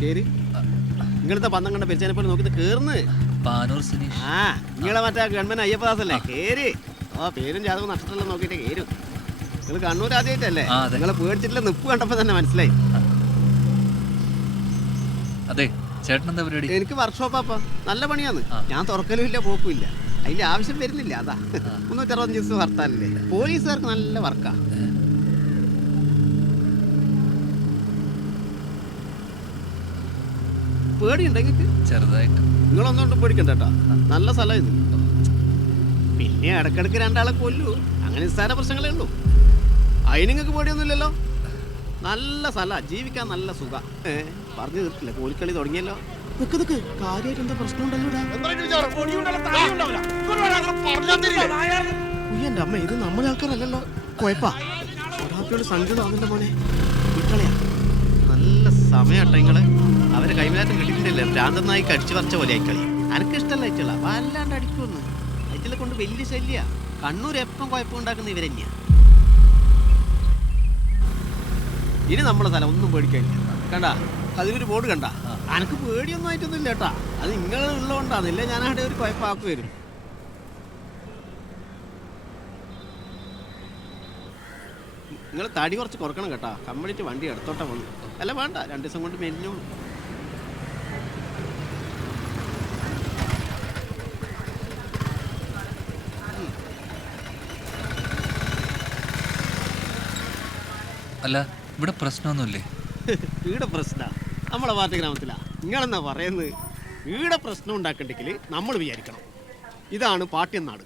കേറി നിങ്ങളത്തെ പന്തം കണ്ട പെരിച്ചാനെ പോലെ നോക്കിട്ട് കേറുന്ന്. ആ നിങ്ങളെ മറ്റേ ഗവൺമെന്റ് അയ്യപ്പദാസ് അല്ലേ? കേറി. ഓ പേരും ജാതകം നക്ഷത്രം നോക്കിയിട്ട് കേരും. നിങ്ങൾ കണ്ണൂർ ആദ്യമായിട്ടല്ലേ? നിങ്ങളെ പേടിച്ചിട്ടില്ല നിപ്പ് കണ്ടപ്പോ തന്നെ മനസ്സിലായി. അതെ ചേട്ടൻ എന്താ പരിപാടി? എനിക്ക് വർക്ക്ഷോപ്പാ, നല്ല പണിയാന്ന്. ഞാൻ തുറക്കലും ഇല്ല പോക്കും ഇല്ല, അതിന്റെ ആവശ്യം വരുന്നില്ല. അതാ 365 ദിവസം ഹർത്താലല്ലേ. പോലീസുകാർക്ക് നല്ല വർക്കാ. പേടിയുണ്ടെങ്കിൽ ചെറുതായിട്ട്. നിങ്ങളൊന്നുകൊണ്ടും പേടിക്കണ്ട കേട്ടോ, നല്ല സ്ഥലം ഇത്. പിന്നെ ഇടക്കിടക്ക് രണ്ടാളെ കൊല്ലൂ, അങ്ങനെ നിസ്സാര പ്രശ്നങ്ങളേ ഉള്ളൂ. അതിന് നിങ്ങൾക്ക് പേടിയൊന്നുമില്ലല്ലോ. നല്ല സ്ഥല, ജീവിക്കാൻ നല്ല സുഖ. പറഞ്ഞു തീർക്കില്ല, കോലിക്കളി തുടങ്ങിയല്ലോ. നിക്ക് കാര്യമായിട്ട് എന്താ പ്രശ്നമുണ്ടല്ലോ. എന്റെ അമ്മ, ഇത് നമ്മളെ ആൾക്കാരല്ലല്ലോ. കുഴപ്പാ ഒരാൾക്കോട് സങ്കടമാണല്ലോ മോനെ. കുട്ടികളെയാ നല്ല സമയട്ടോ നിങ്ങള്. അവരെ കൈമാറ്റം കിട്ടിയിട്ടില്ലേ? ഭ്രാന്തനായി കടിച്ചു പറിച്ച പോലെ ആയിക്കളി. എനിക്കിഷ്ടമല്ല അയച്ചുള്ള വല്ലാണ്ട് അടിക്കുമെന്ന്. അയറ്റിലെ കൊണ്ട് വലിയ ശല്യ. കണ്ണൂർ എപ്പം കുഴപ്പമുണ്ടാക്കുന്ന ഇവരെന്നെയാ. ഇനി നമ്മളെ സ്ഥലം ഒന്നും പേടിക്കാനില്ല. കണ്ട അതിലൊരു ബോർഡ് കണ്ട. എനിക്ക് പേടിയൊന്നും ആയിട്ടൊന്നും ഇല്ല കേട്ടാ. അത് നിങ്ങൾ ഉള്ളതുകൊണ്ടാന്നില്ല, ഞാൻ അവിടെ ഒരു കുഴപ്പമാക്കി വരും. നിങ്ങൾ തടി കുറച്ച് കുറക്കണം കേട്ടാ. കംപ്ലീറ്റ് വണ്ടി എടുത്തോട്ടെ വന്നു. അല്ല വേണ്ട, 2 ദിവസം കൊണ്ട് മെലിഞ്ഞോളൂ. അല്ല ഇവിടെ പ്രശ്നമൊന്നുമില്ലേ? ഇവിടെ പ്രശ്ന നമ്മളെ പാർട്ടി ഗ്രാമത്തിലാ. നിങ്ങളെന്നാ പറയുന്നത്? ഇവിടെ പ്രശ്നം ഉണ്ടാക്കണ്ടെങ്കിൽ നമ്മൾ വിചാരിക്കണം. ഇതാണ് പാർട്ടി നാട്,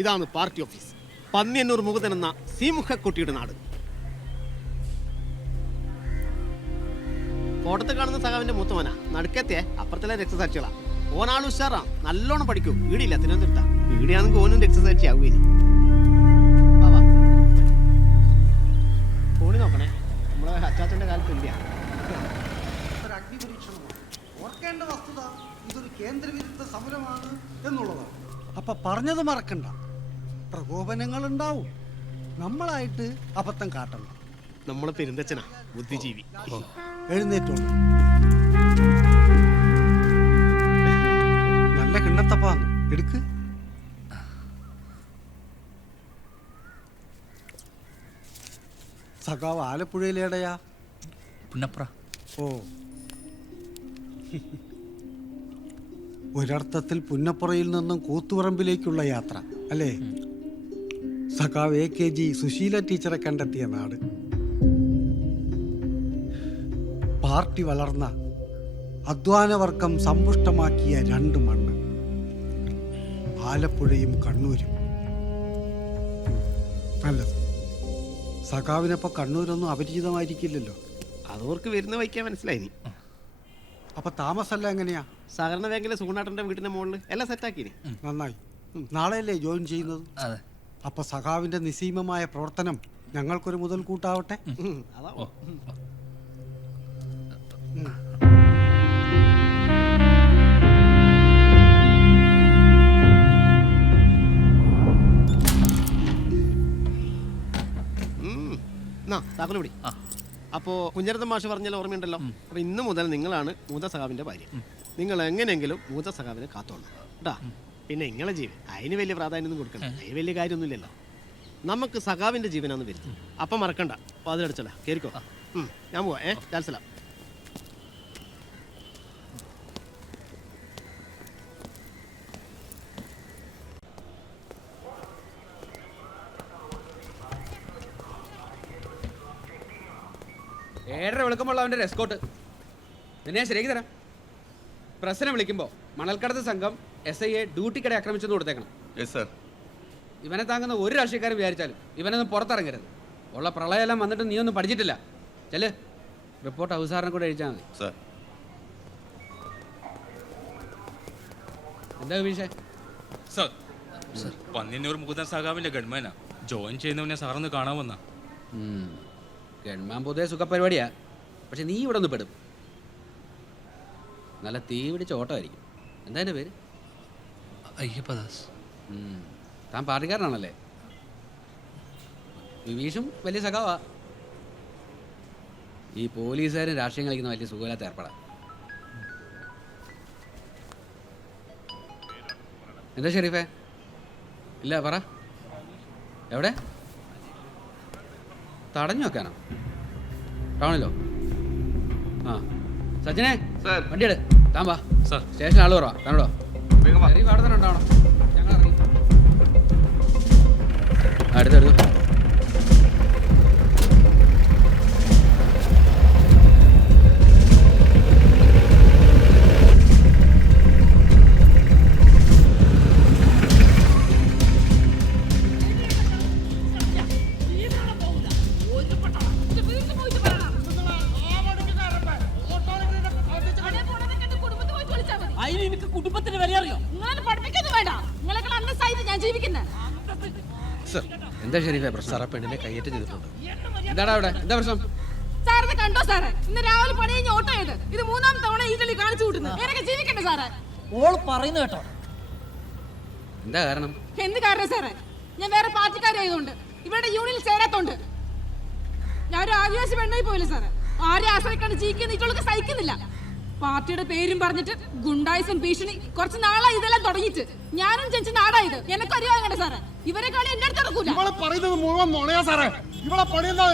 ഇതാണ് പാർട്ടി ഓഫീസ്. പന്നിയന്നൂർ മുകുന്ദൻ എന്ന സീമുഖക്കുട്ടിയുടെ നാട്. ഫോട്ടത്തിൽ കാണുന്ന സഖാവിന്റെ മൂത്തവനാ, നടുക്കത്തെ അപ്പുറത്തിലെ രക്തസാക്ഷികളാ. ഓനാൾ ഉഷാറാ, നല്ലോണം പഠിക്കൂ. വീടില്ല തിരുവനന്തപുരത്താ. വീടിയാണെങ്കിൽ ഓനും രക്തസാക്ഷി ആവുകയും. ഫോണി നോക്കണേ, നമ്മളെ അച്ചാച്ചന്റെ കാലത്ത് ഇല്ല. ഓർക്കേണ്ട വസ്തുത ഇതൊരു കേന്ദ്രവിരുദ്ധ സമരമാണ് എന്നുള്ളതാണ്. അപ്പൊ പറഞ്ഞത് മറക്കണ്ട, പ്രകോപനങ്ങൾ ഉണ്ടാവും. നമ്മളായിട്ട് അബദ്ധം കാട്ടണം. നമ്മളെ പെരുന്തച്ഛനാ ബുദ്ധിജീവി. എഴുന്നേറ്റോ, നല്ല കിണ്ണത്തപ്പാന്ന് എടുക്ക്. സഖാവ് ആലപ്പുഴയിലേടയാ? പുന്നപ്ര. ഓ, ഒരർത്ഥത്തിൽ പുന്നപ്പുറയിൽ നിന്നും കൂത്തുപറമ്പിലേക്കുള്ള യാത്ര അല്ലേ? സഖാവ് AKG സുശീല ടീച്ചറെ കണ്ടെത്തിയ നാട്. പാർട്ടി വളർന്ന അധ്വാനവർഗം സമ്പുഷ്ടമാക്കിയ 2 മണ്ണ്, ആലപ്പുഴയും കണ്ണൂരും. നല്ലത്. സഖാവിനപ്പോ കണ്ണൂരൊന്നും അപരിചിതമായിരിക്കില്ലല്ലോ. അതോർക്ക് വരുന്ന വയ്ക്കാൻ മനസ്സിലായി. അപ്പൊ താമസമല്ല എങ്ങനെയാ? സഹകരണ ബാങ്കിലെ സുഗുണാട്ടന്റെ വീടിന്റെ മുകളിൽ എല്ലാം സെറ്റാക്കി. നന്നായി. നാളെയല്ലേ ജോയിൻ ചെയ്യുന്നത്? അപ്പൊ സഖാവിന്റെ നിസ്സീമമായ പ്രവർത്തനം ഞങ്ങൾക്കൊരു മുതൽക്കൂട്ടാവട്ടെ. താക്കോലുപിടി. അപ്പോ കുഞ്ഞരത്തൻ മാഷ് പറഞ്ഞാൽ ഓർമ്മയുണ്ടല്ലോ. അപ്പൊ ഇന്ന് മുതൽ നിങ്ങളാണ് മൂത്ത സഖാവിന്റെ ഭാര്യ. നിങ്ങൾ എങ്ങനെയെങ്കിലും മൂത്ത സഖാവിനെ കാത്തോളൂ കേട്ടാ. പിന്നെ നിങ്ങളെ ജീവൻ അതിന് വലിയ പ്രാധാന്യം കൊടുക്കണം. അതിന് വലിയ കാര്യമൊന്നുമില്ലല്ലോ. നമുക്ക് സഖാവിന്റെ ജീവനാന്ന് വരുന്നത്. അപ്പം മറക്കണ്ട. അപ്പൊ അതിലടിച്ചല്ല കേറിക്കോ. ഞാൻ പോവാ. ജാൽസലാം. ഏഴര വിളിക്കുമ്പോൾ അവൻ്റെ എസ്കോട്ട് നിന്നെ ശരിയാക്കി തരാം. പ്രസിനെ വിളിക്കുമ്പോൾ മണൽക്കടത്ത് സംഘം SIയെ ഡ്യൂട്ടിക്കടെ ആക്രമിച്ചെന്ന് കൊടുത്തേക്കണം. ഇവനെ താങ്ങുന്ന ഒരു രാഷ്ട്രീയക്കാരും വിചാരിച്ചാലും ഇവനൊന്നും പുറത്തിറങ്ങരുത്. ഉള്ള പ്രളയമെല്ലാം വന്നിട്ട് നീ ഒന്നും പഠിച്ചിട്ടില്ല. ചെല്, റിപ്പോർട്ട് അവസാനം കൂടെ എഴുതിച്ചാൽ മതി. എന്താ വിഷയം? സർ, പന്നിയന്നൂർ മുകുന്ദൻ സഖാവിന്റെ ഗൺമാനാ. ജോയിൻ ചെയ്യുന്നവനെ സാറൊന്ന് കാണാൻ വന്നാ. ഗൺമാൻ പൊതുവെ സുഖപരിപാടിയാ, പക്ഷെ നീ ഇവിടെ ഒന്ന് പെടും. നല്ല തീ പിടിച്ച ഓട്ടമായിരിക്കും. എന്താ എൻ്റെ പേര്? അയ്യപ്പദാസ്. താൻ പാർട്ടിക്കാരനാണല്ലേ? വിവീഷും വലിയ സഖാവാ. ഈ പോലീസുകാരും രാഷ്ട്രീയം കളിക്കുന്ന വലിയ സുഖമില്ലാത്ത ഏർപ്പെടാം. എന്താ ഷെരീഫേ? ഇല്ല പറ. എവിടെ? തടഞ്ഞു വെക്കാനോ? ടൗണിലോ? ആ സച്ചിനെ വണ്ടി എടു. താൻ വാ. സ്റ്റേഷൻ ആള് കുറവാ. താനോടോ അവിടെ തന്നെ ഉണ്ടാവണം. ഞങ്ങൾ ഇറങ്ങി. അടുത്തെടുത്തു. കുടുംബത്തിന് വില അറിയോ? പഠിപ്പിക്കൊന്നും വേണ്ട. നിങ്ങളെക്കാൾ അന്തസ്സായിട്ട് ഞാൻ ജീവിക്കുന്നത്. എന്താ ഷെരീഫേ പ്രശ്നം? സാറേ പെണ്ണിനെ കയ്യേറ്റം ചെയ്തിട്ടുണ്ട്. എന്താടാ അവിടെ? എന്താ പ്രശ്നം? സാറിന് കണ്ടോ സാറേ? ഇന്ന് രാവിലെ പണി കഴിഞ്ഞ് ഓട്ടോ ചെയ്ത് ഇത് 3-ാം തവണ ഈ കളി കാണിച്ചു കൂട്ടുന്നു. എനിക്ക് ജീവിക്കണ്ടേ സാറേ? ഓൾ പറയുന്നു കേട്ടോ. എന്താ കാരണം? എന്ത് കാരണം സാറേ? ഞാൻ വേറെ പാർട്ടിക്കാരായതുകൊണ്ട് ഇവരുടെ യൂണിയനിൽ ചേരാത്തോണ്ട്. ഞാൻ ഒരു ആദിവാസി പെണ്ണായി പോയില്ല സാറേ. ആരെ ആശ്രയിക്കാണ്ട് ജീവിക്കുന്ന ഇവൾക്ക് സഹിക്കുന്നില്ല. പാർട്ടിയുടെ പേരും പറഞ്ഞിട്ട് ഗുണ്ടായിസം ഭീഷണി കുറച്ച് നാളായി ഇതെല്ലാം തുടങ്ങിയിട്ട്. ഞാനും ജനിച്ച നാടായത്. എനിക്കറിയാം സാറേ. ഇവരെ കളി എന്റെ അടുത്ത് നടക്കൂല. ഇവളെ പറയുന്നത് മുഴുവൻ നുണയാ സാറേ. ഇവളെ പണിയെന്താ?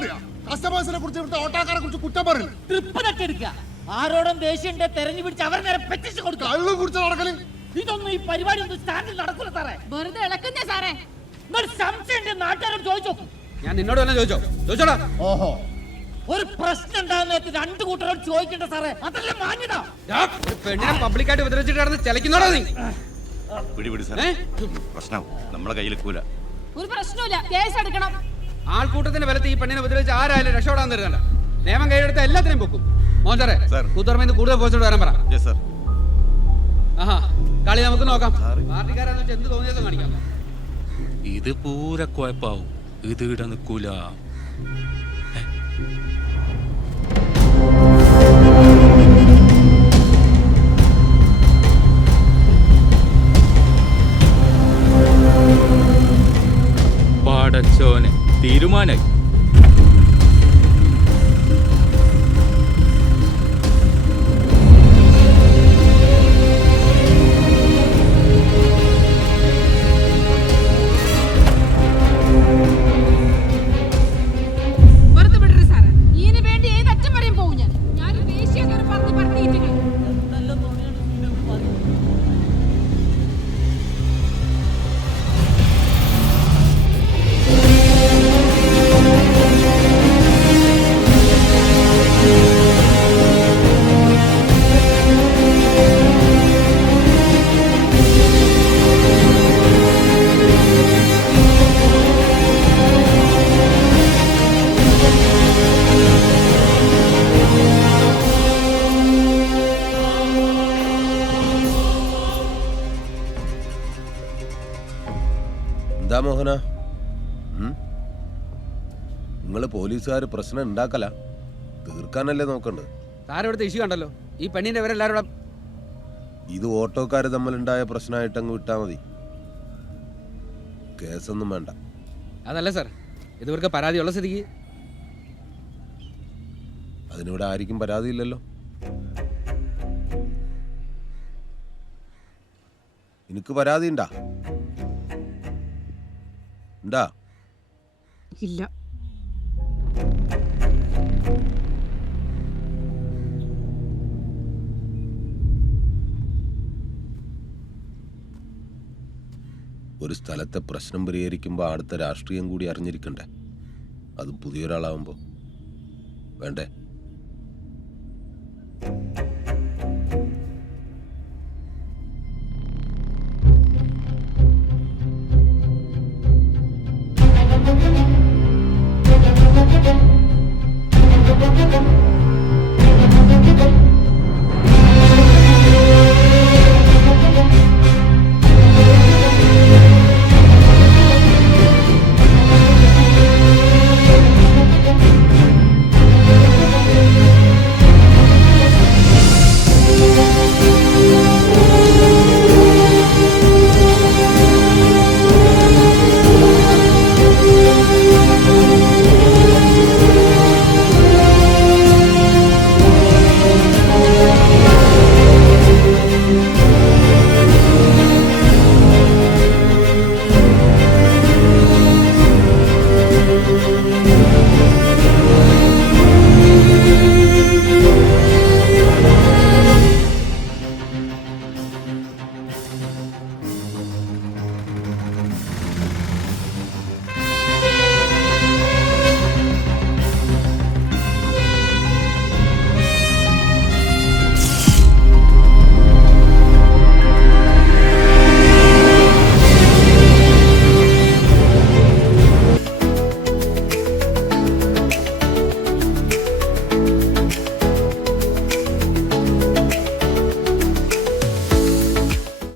കസ്റ്റമേഴ്സിനെ കുറിച്ച് ഇവിടുത്തെ ഓട്ടോക്കാരെ കുറിച്ച് കുറ്റം പറയില്ല. ട്രിപ്പിനൊക്കെ എടുക്കുക. ആരോടും ദേഷ്യന്റെ തെരഞ്ഞു പിടിച്ച് അവർ നേരെ പെറ്റിച്ച് കൊടുക്കുക. കള്ളും കുറിച്ച് നടക്കല്. ഇതൊന്നും ഈ പരിപാടി ഒന്നും സ്റ്റാൻഡിൽ നടക്കൂല സാറേ. വെറുതെ ഇളക്കുന്നേ സാറേ. ഒരു സംശയം നാട്ടുകാരോട് ചോദിച്ചോ. ഞാൻ നിന്നോട് തന്നെ ചോദിച്ചോടാ. ഓഹോ, ഒരു പ്രശ്നം ഉണ്ടാകുന്ന രണ്ടു കൂട്ടരോട് ചോദിക്കണ്ട സാറേ. അതല്ലേ മാന്യത. ഒരു പെണ്ണിനെ പബ്ലിക്കായിട്ട് ഉപദ്രവിച്ചിട്ട് കിടന്ന് ചലിക്കുന്നോടാ നീ? പിടി സാർ. പ്രശ്നം നമ്മളെ കയ്യിൽ കൂല. ഒരു പ്രശ്നമില്ല. കേസ് എടുക്കണം. ആൾക്കൂട്ടത്തിന്റെ ബലത്തിൽ ഈ പെണ്ണിനെ ഉപദ്രവിച്ച് ആരായാലും രക്ഷപ്പെടാൻ തരുന്നല്ല. നിയമം കൈയെടുത്ത എല്ലാത്തിനെയും പൊക്കും. മോൻ സാറേ കൂത്തുപറമ്പിൽ കൂടുതൽ പോസ്റ്റോട് വരാൻ പറ. ആഹാ കളി നമുക്ക് നോക്കാം. പാർട്ടിക്കാരാന്ന് വെച്ചാൽ എന്ത് തോന്നിയതും കാണിക്കാം. ഇത് പൂര കുഴപ്പാവും. ഇത് ഇട നിൽക്കൂല. പാടച്ചോനെ തീരുമാനായി. വെറുതെ വിടരുത് സാറേ. ഇതിന് വേണ്ടി ഏത് അറ്റം വരെയും പോകും ഞാൻ. ഞാനൊരു ദേശീയ പറഞ്ഞിട്ട് എന്താ മോഹന, നിങ്ങള് പോലീസുകാർ പ്രശ്നം ഉണ്ടാക്കല, തീർക്കാനല്ലേ നോക്കണ്ടത്? സാറ് ഇവിടുത്തെ ഇഷ്യൂ കണ്ടല്ലോ. ഈ പെണ്ണിന്റെ ഇവരെല്ലാവരും ഇത് ഓട്ടോക്കാർ തമ്മിലുണ്ടായ പ്രശ്നമായിട്ടങ്ങ് വിട്ടാ മതി. കേസൊന്നും വേണ്ട. അതല്ല സാർ, ഇത് ഇവർക്ക് പരാതിയുള്ള സ്ഥിതിക്ക്. അതിനിവിടെ ആർക്കും പരാതിയില്ലല്ലോ. എനിക്ക് പരാതി ഉണ്ടാ? ഇല്ല. ഒരു സ്ഥലത്തെ പ്രശ്നം പരിഹരിക്കുമ്പോൾ അടുത്ത രാഷ്ട്രീയം കൂടി അറിഞ്ഞിരിക്കണ്ടേ? അതും പുതിയൊരാളാവുമ്പോൾ വേണ്ടേ? Thank you.